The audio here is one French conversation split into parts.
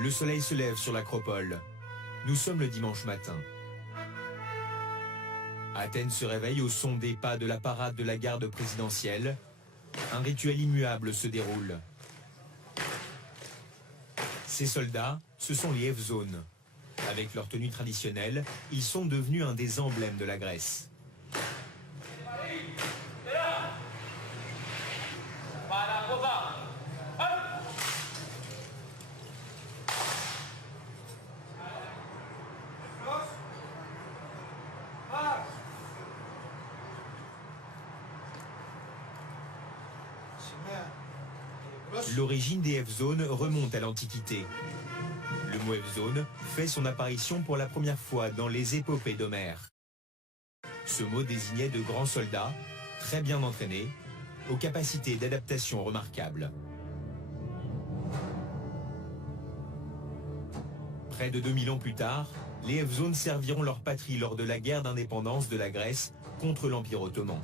Le soleil se lève sur l'acropole. Nous sommes le dimanche matin. Athènes se réveille au son des pas de la parade de la garde présidentielle. Un rituel immuable se déroule. Ces soldats, ce sont les Evzones. Avec leur tenue traditionnelle, ils sont devenus un des emblèmes de la Grèce. L'origine des Evzones remonte à l'Antiquité. Le mot Evzone fait son apparition pour la première fois dans les épopées d'Homère. Ce mot désignait de grands soldats, très bien entraînés, aux capacités d'adaptation remarquables. Près de 2000 ans plus tard, les Evzones serviront leur patrie lors de la guerre d'indépendance de la Grèce contre l'Empire ottoman.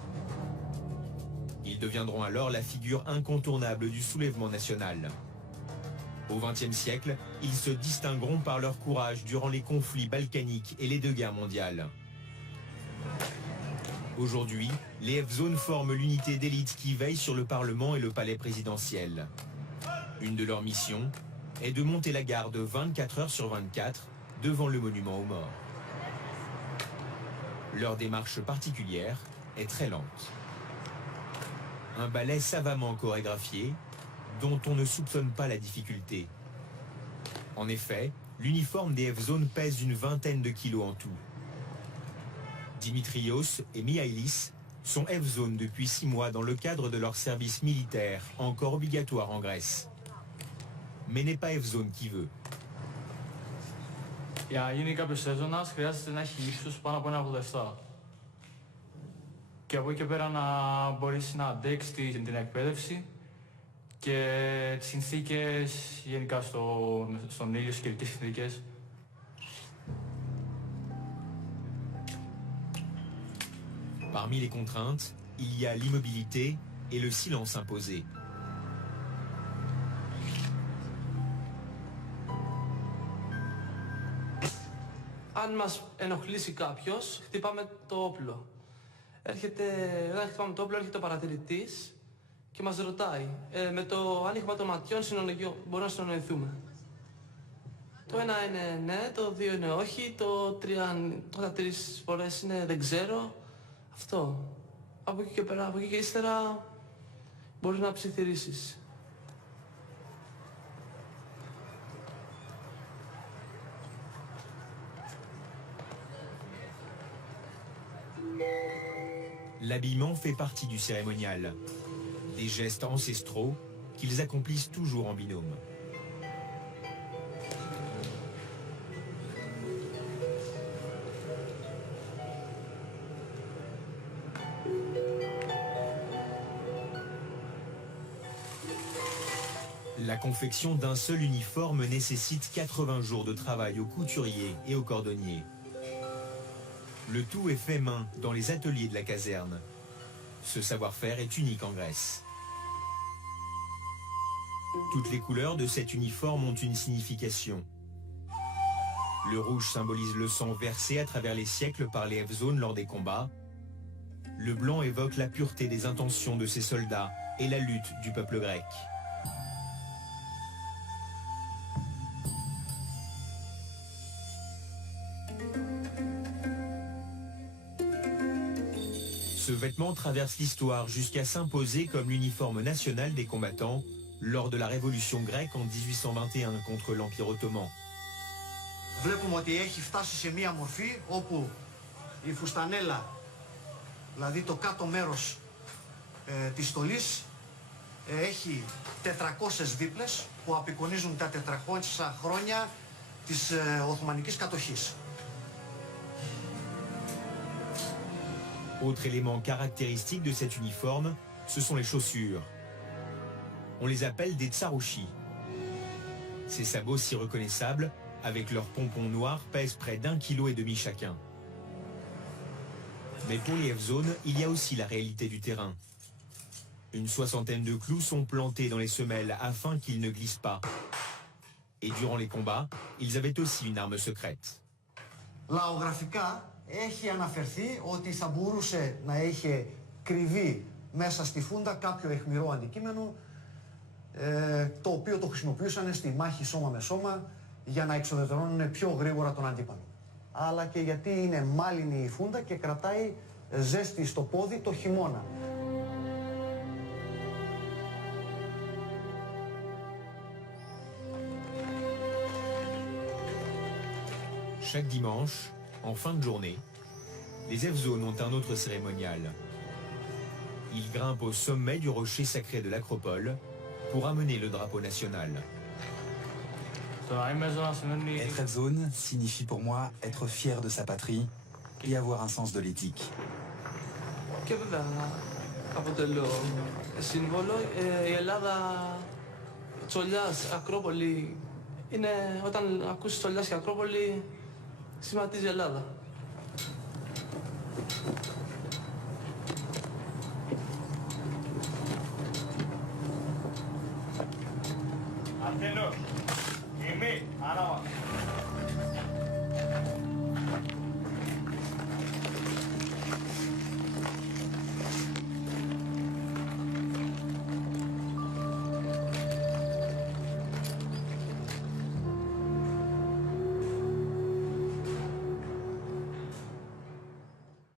Ils deviendront alors la figure incontournable du soulèvement national. Au XXe siècle, ils se distingueront par leur courage durant les conflits balkaniques et les 2 guerres mondiales. Aujourd'hui, les Evzones forment l'unité d'élite qui veille sur le Parlement et le palais présidentiel. Une de leurs missions est de monter la garde 24 heures sur 24 devant le monument aux morts. Leur démarche particulière est très lente. Un ballet savamment chorégraphié, dont on ne soupçonne pas la difficulté. En effet, l'uniforme des Evzones pèse une vingtaine de kilos en tout. Dimitrios et Mihaïlis sont Evzones depuis 6 mois dans le cadre de leur service militaire, encore obligatoire en Grèce. Mais n'est pas Evzone qui veut. Για να γίνει κάποιος Εύζωνας χρειάζεται να έχει ύψους πάνω από 1,87. Και από εκεί και πέρα να μπορέσει να αντέξει την εκπαίδευση και τις συνθήκες γενικά στον ήλιο, στις καιρικές συνθήκες. Parmi les contraintes, il y a l'immobilité et le silence imposé. Αν μας ενοχλήσει κάποιος, χτυπάμε το όπλο. Όταν χτυπάμε το όπλο, έρχεται ο παρατηρητής και μας ρωτάει. Με το άνοιγμα των ματιών μπορούμε να συνοηθούμε. Το ένα είναι ναι, το δύο είναι όχι, το τρεις φορές είναι δεν ξέρω. Αυτό. Από εκεί και πέρα, από εκεί και ύστερα μπορείς να ψιθυρίσεις. L'habillement fait partie du cérémonial. Des gestes ancestraux qu'ils accomplissent toujours en binôme. La confection d'un seul uniforme nécessite 80 jours de travail aux couturiers et aux cordonniers. Le tout est fait main dans les ateliers de la caserne. Ce savoir-faire est unique en Grèce. Toutes les couleurs de cet uniforme ont une signification. Le rouge symbolise le sang versé à travers les siècles par les Evzones lors des combats. Le blanc évoque la pureté des intentions de ces soldats et la lutte du peuple grec. Ce vêtement traverse l'histoire jusqu'à s'imposer comme l'uniforme national des combattants lors de la révolution grecque en 1821 contre l'Empire ottoman. Βλέπουμε ότι έχει φτάσει σε μία μορφή όπου η φουστανέλα, δηλαδή το κάτω μέρος της στολής, έχει 400 δίπλες που απεικονίζουν τα 400 χρόνια της Οθωμανικής κατοχής. Autre élément caractéristique de cet uniforme, ce sont les chaussures. On les appelle des tsarouchis. Ces sabots si reconnaissables, avec leurs pompons noirs, pèsent près d'1,5 kg chacun. Mais pour les Evzones, il y a aussi la réalité du terrain. Une soixantaine de clous sont plantés dans les semelles afin qu'ils ne glissent pas. Et durant les combats, ils avaient aussi une arme secrète. Λαογραφικά έχει αναφερθεί ότι θα μπορούσε να είχε κρυβεί μέσα στη φούντα κάποιο αιχμηρό αντικείμενο το οποίο το χρησιμοποιούσαν στη μάχη σώμα με σώμα για να εξοδετερώνουν πιο γρήγορα τον αντίπαλο. Αλλά και γιατί είναι μάλινη η φούντα και κρατάει ζέστη στο πόδι το χειμώνα. Chaque dimanche, en fin de journée, les Evzones ont un autre cérémonial. Ils grimpent au sommet du rocher sacré de l'acropole pour amener le drapeau national. Être Evzone signifie pour moi être fier de sa patrie et avoir un sens de l'éthique. Και βέβαια αποτελώ σύμβολο. Η Ελλάδα, Τσολιάς, Ακρόπολη, είναι όταν ακούσεις Τσολιάς και Ακρόπολη, σχηματίζει η Ελλάδα. Αρχέλος, ημί, ανάβα.